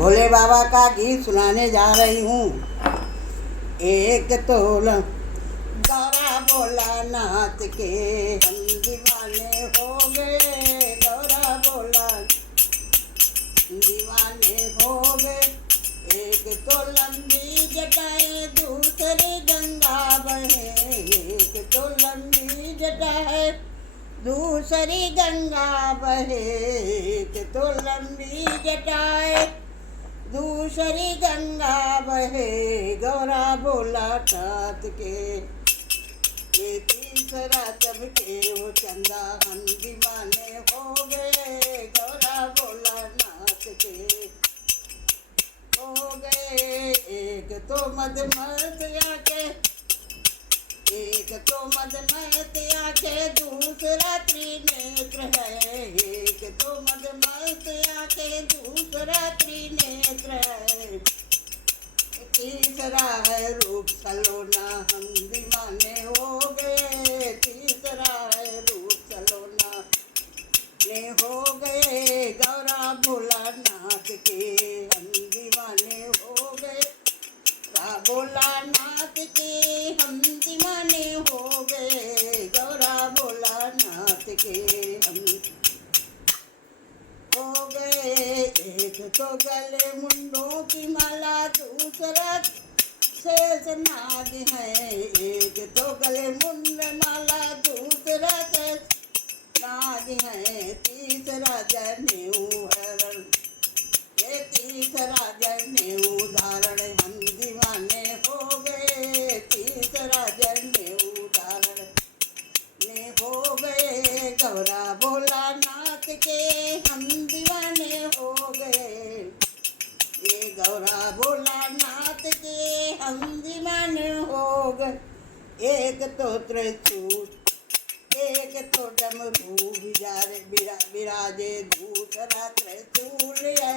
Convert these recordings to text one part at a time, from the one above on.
भोले बाबा का गीत सुनाने जा रही हूँ। एक तोल गौरा बोला नाथ के हम दीवाने हो गए, गौरा बोला दीवाने हो गए। एक तो लंबी जटाएं दूसरी गंगा बहे, एक तो लंबी जटाएं दूसरी गंगा बहे, एक तो लंबी जटाएं दूसरी गंगा बहे। गौरा बोला नाथ के ये तीसरा चमके वो चंदा हम दीवाने हो गए, गौरा बोला नाथ के हो गए। एक तो मदमस्त आके, एक तो मदमस्त आके दूसरा त्रिनेत्र है, एक तो मदमस्त आके दूसरा त्रिनेत्र है। तीसरा है रूप सलोना हम दीवाने हो गए, तीसरा है रूप सलोना ने हो गए। गौरा भोला नाथ के हम दीवाने हो गए, भोला नाथ के हम दीवाने हो गए, गौरा भोला नाथ के हम हो गए। एक तो गले मुंडों की माला दूसरा शेष नाग है, एक तो गले मुंड माला दूसरा शेष नाग है। तीसरा जनेऊ हरण, ये तीसरा जनेऊ धारण हम दीवाने हो गए, तीसरा जनेऊ धारण ने हो गए। गौरा भोला नाथ के हम दीवाने हो गए, ये गौरा भोला नाथ के हम दीवाने हो गए। एक तो त्रिशूल, एक तो डमरू विराजे दूसरा त्रिशूल है,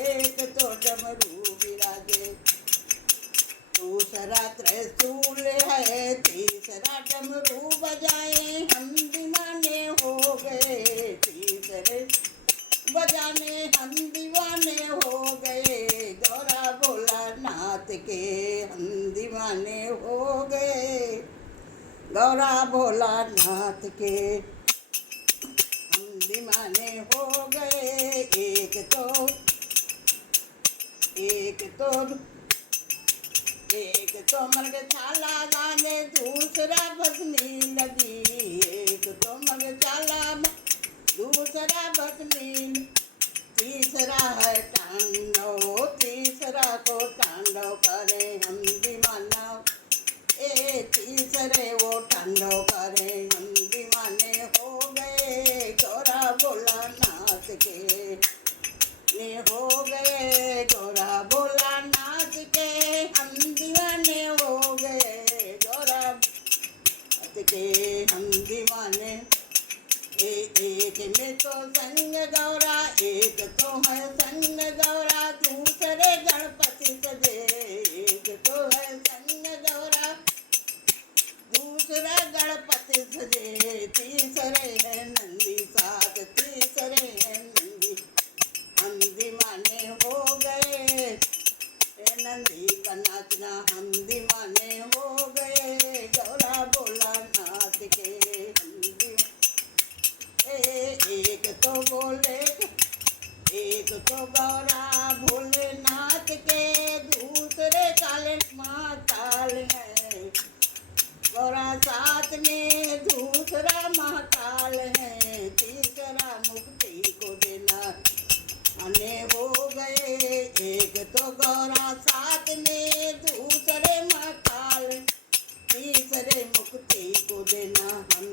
एक तो डमरू विराजे दूसरा त्रिशूल है। तीसरा डमरू बजाए हम दीवाने हो गए, तीसरे बजाने हम दीवाने हो गए। गौरा भोला नाथ के हम दीवाने हो गए, गौरा भोला नाथ के हम दीवाने हो गए। एक तो मृगशाला गाने दूसरा भस्मी नदी, एक तो मृगशाला दूसरा भस्मी। तीसरा है तांडव, तीसरा को तांडव करे हम दीवाना, ए तीसरे वो तांडव करे हम दीवाने हो गए। गौरा भोला नाथ के ने हो गए, गौरा भोला नाथ के हम दीवाने हो गए, गौरा नाथ के हम दीवाने। एक में तो संग गौरा, एक तो है संग गौरा दूसरे गणपति सजे, एक तो है संग गौरा दूसरा गणपति सजे। तीसरे है नंदी साथ, तीसरे है नंदी हम दीवाने हो गए, नंदी का नाचना हम दीवाने हो गए। गौरा भोला नाथ के हम एक तो बोले, एक तो गौरा भोलेनाथ के दूसरे काले महाकाल है, गौरा साथ में दूसरा महाकाल है। तीसरा मुक्ति को देना अने हो गए, एक तो गौरा साथ में दूसरे महाकाल, तीसरे मुक्ति को देना हम